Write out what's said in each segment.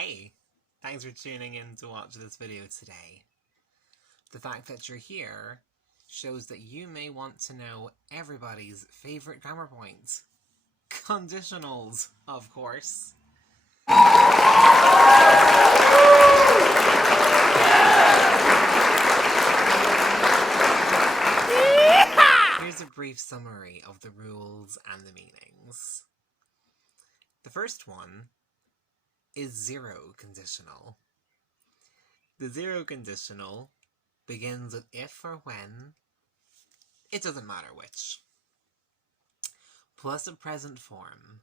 Hey, thanks for tuning in to watch this video today. The fact that you're here shows that you may want to know everybody's favorite grammar point. Conditionals, of course. Here's a brief summary of the rules and the meanings. The first one is zero conditional. The zero conditional begins with if or when, it doesn't matter which, plus a present form,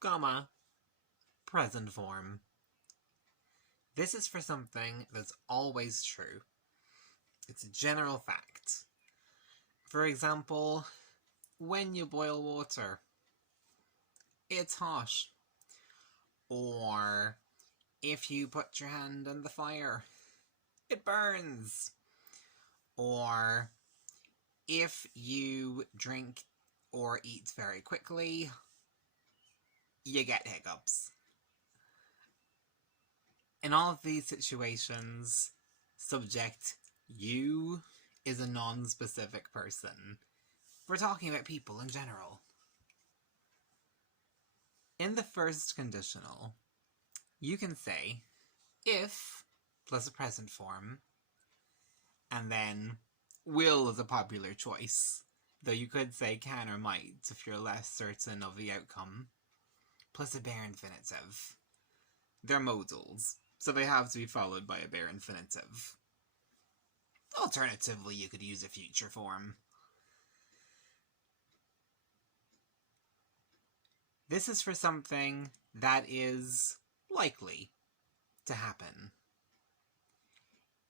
comma, present form. This is for something that's always true. It's a general fact. For example, when you boil water, it's hot. Or if you put your hand on the fire, it burns. Or if you drink or eat very quickly, you get hiccups. In all of these situations, subject you is a non-specific person. We're talking about people in general. In the first conditional, you can say if plus a present form, and then will is a popular choice, though you could say can or might if you're less certain of the outcome, plus a bare infinitive. They're modals, so they have to be followed by a bare infinitive. Alternatively, you could use a future form. This is for something that is likely to happen.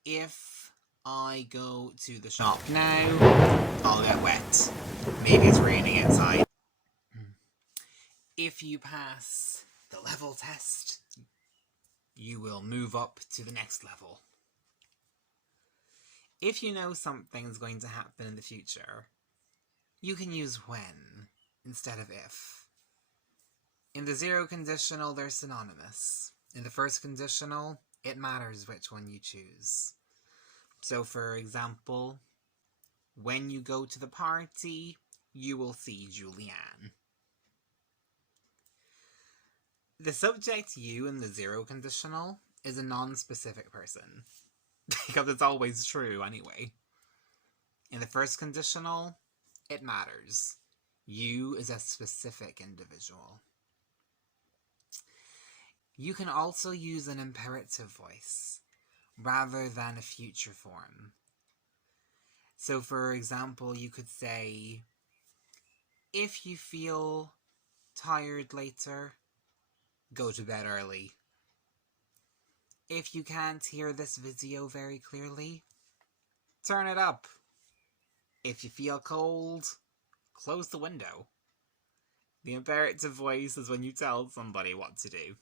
If I go to the shop now, I'll get wet. Maybe it's raining outside. If you pass the level test, you will move up to the next level. If you know something's going to happen in the future, you can use when instead of if. In the zero conditional, they're synonymous. In the first conditional, it matters which one you choose. So, for example, when you go to the party, you will see Julianne. The subject you in the zero conditional is a non-specific person, because it's always true anyway. In the first conditional, it matters. You is a specific individual. You can also use an imperative voice, rather than a future form. So, for example, you could say, if you feel tired later, go to bed early. If you can't hear this video very clearly, turn it up. If you feel cold, close the window. The imperative voice is when you tell somebody what to do.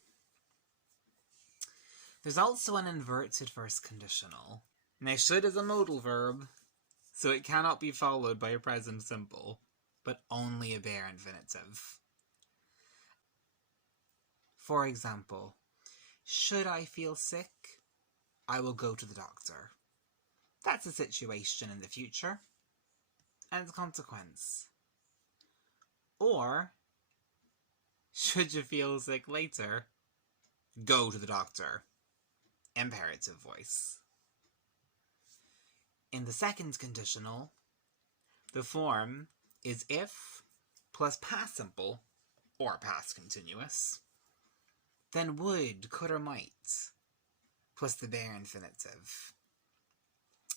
There's also an inverted first conditional. Now, should is a modal verb, so it cannot be followed by a present simple, but only a bare infinitive. For example, should I feel sick, I will go to the doctor. That's a situation in the future, and its consequence. Or, should you feel sick later, go to the doctor. Imperative voice. In the second conditional, the form is if plus past simple or past continuous, then would, could, or might, plus the bare infinitive.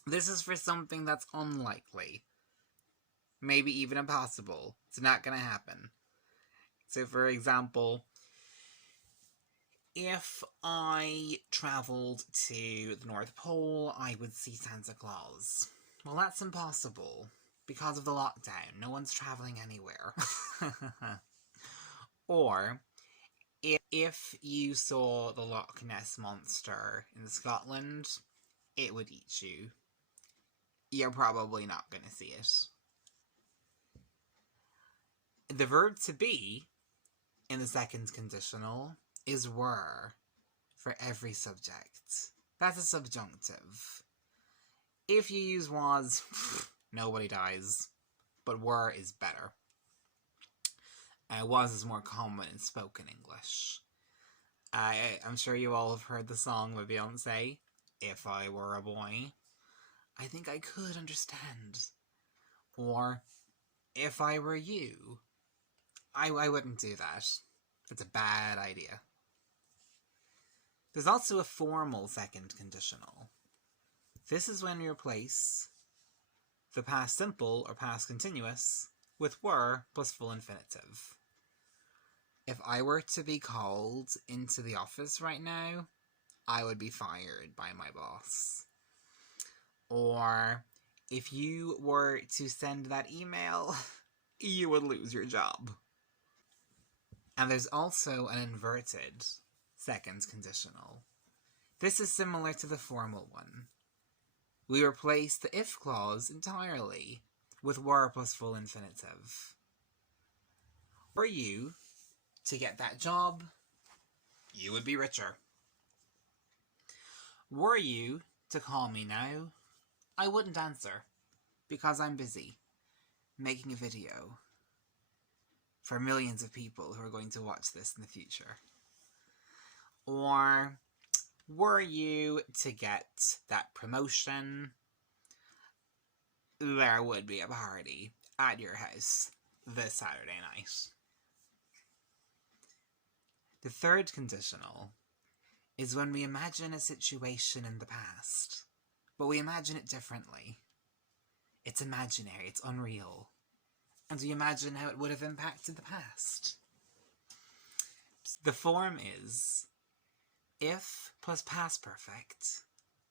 This is for something that's unlikely, maybe even impossible. It's not going to happen. So, for example, if I travelled to the North Pole, I would see Santa Claus. Well, that's impossible, because of the lockdown. No one's travelling anywhere. Or, if you saw the Loch Ness Monster in Scotland, it would eat you. You're probably not going to see it. The verb to be in the second conditional is were. for every subject. That's a subjunctive. If you use was, nobody dies. But were is better. Was is more common in spoken English. I'm sure you all have heard the song by Beyonce, If I Were a Boy. I think I could understand. Or, if I were you. I wouldn't do that. It's a bad idea. There's also a formal second conditional. This is when we replace the past simple or past continuous with were plus full infinitive. If I were to be called into the office right now, I would be fired by my boss. Or, if you were to send that email, you would lose your job. And there's also an inverted second conditional. This is similar to the formal one. We replace the if clause entirely with were plus full infinitive. Were you to get that job, you would be richer. Were you to call me now, I wouldn't answer, because I'm busy making a video for millions of people who are going to watch this in the future. Or, were you to get that promotion, there would be a party at your house this Saturday night. The third conditional is when we imagine a situation in the past, but we imagine it differently. It's imaginary, it's unreal, and we imagine how it would have impacted the past. The form is if plus past perfect,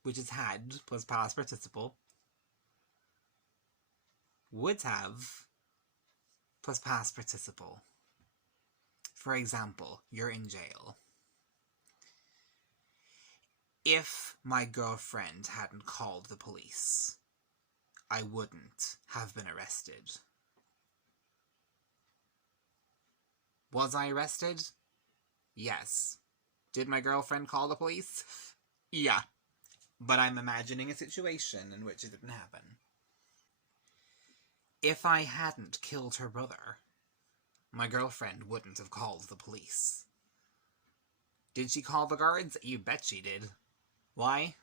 which is had plus past participle, would have plus past participle. For example, you're in jail. If my girlfriend hadn't called the police, I wouldn't have been arrested. Was I arrested? Yes. Did my girlfriend call the police? Yeah. But I'm imagining a situation in which it didn't happen. If I hadn't killed her brother, my girlfriend wouldn't have called the police. Did she call the guards? You bet she did. Why?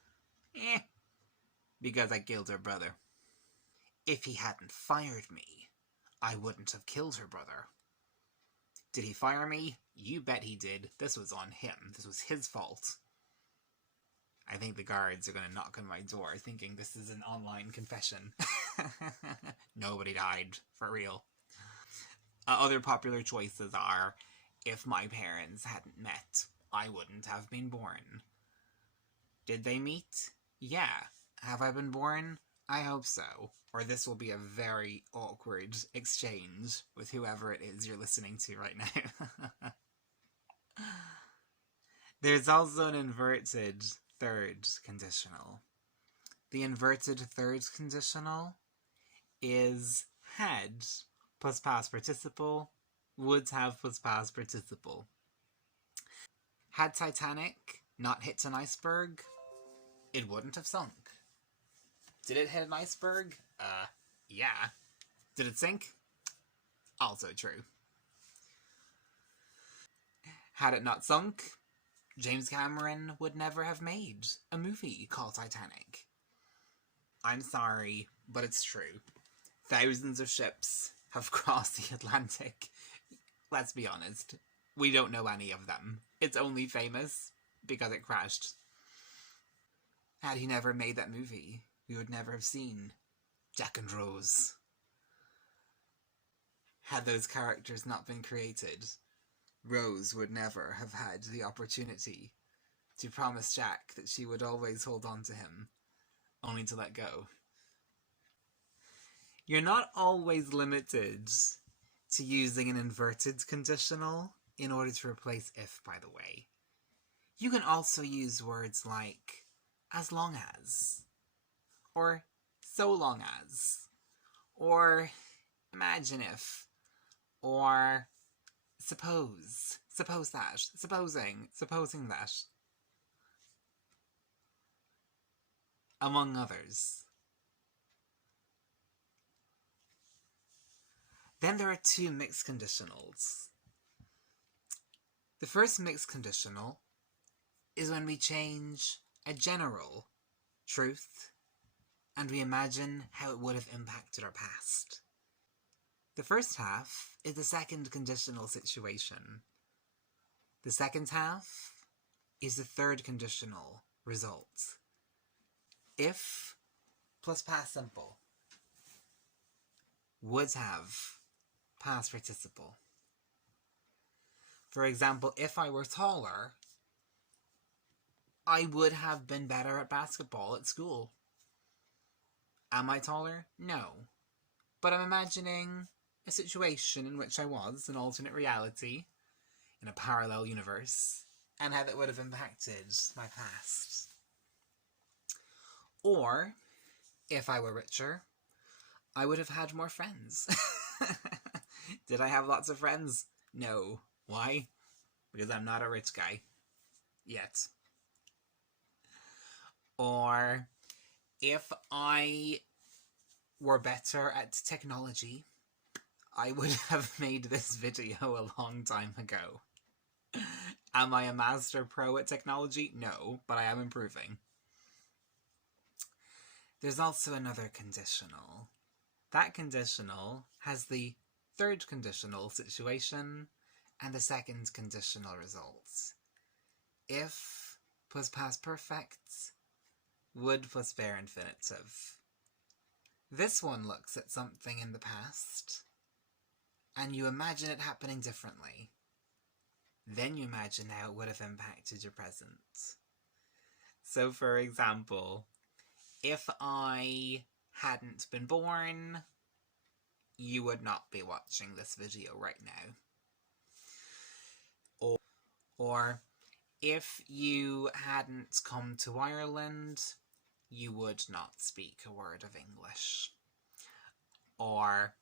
Because I killed her brother. If he hadn't fired me, I wouldn't have killed her brother. Did he fire me? You bet he did. This was on him. This was his fault. I think the guards are going to knock on my door thinking this is an online confession. Nobody died, for real. Other popular choices are, if my parents hadn't met, I wouldn't have been born. Did they meet? Yeah. Have I been born? I hope so. Or this will be a very awkward exchange with whoever it is you're listening to right now. There's also an inverted third conditional. The inverted third conditional is had plus past participle, would have plus past participle. Had Titanic not hit an iceberg, it wouldn't have sunk. Did it hit an iceberg? Yeah. Did it sink? Also true. Had it not sunk, James Cameron would never have made a movie called Titanic. I'm sorry, but it's true. Thousands of ships have crossed the Atlantic. Let's be honest. We don't know any of them. It's only famous because it crashed. Had he never made that movie, we would never have seen Jack and Rose. Had those characters not been created, Rose would never have had the opportunity to promise Jack that she would always hold on to him, only to let go. You're not always limited to using an inverted conditional in order to replace if, by the way. You can also use words like as long as, or so long as, or imagine if, or suppose that, supposing that. among others. Then there are two mixed conditionals. The first mixed conditional is when we change a general truth and we imagine how it would have impacted our past. The first half is the second conditional situation. The second half is the third conditional result. If plus past simple would have past participle. For example, if I were taller, I would have been better at basketball at school. Am I taller? No. But I'm imagining a situation in which I was, an alternate reality, in a parallel universe, and how that would have impacted my past. Or, if I were richer, I would have had more friends. Did I have lots of friends? No. Why? Because I'm not a rich guy. Yet. Or, if I were better at technology, I would have made this video a long time ago. Am I a master pro at technology? No, but I am improving. There's also another conditional. That conditional has the third conditional situation and the second conditional result. If plus past perfect, would plus bare infinitive. This one looks at something in the past, and you imagine it happening differently. Then you imagine how it would have impacted your present. So, for example, if I hadn't been born, you would not be watching this video right now. Or if you hadn't come to Ireland, you would not speak a word of English. Or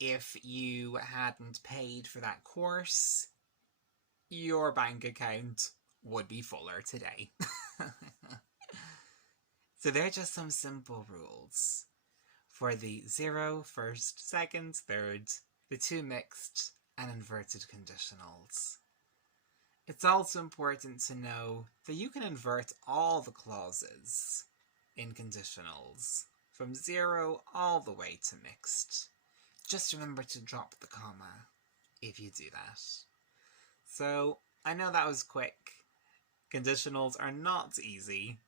if you hadn't paid for that course, your bank account would be fuller today. So they're just some simple rules for the 0, first, second, third, the two mixed and inverted conditionals. It's also important to know that you can invert all the clauses in conditionals from 0 all the way to mixed. Just remember to drop the comma if you do that. So, I know that was quick. Conditionals are not easy.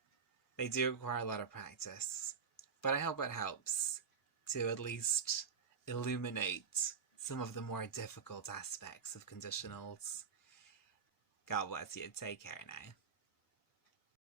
They do require a lot of practice. But I hope it helps to at least illuminate some of the more difficult aspects of conditionals. God bless you. Take care now.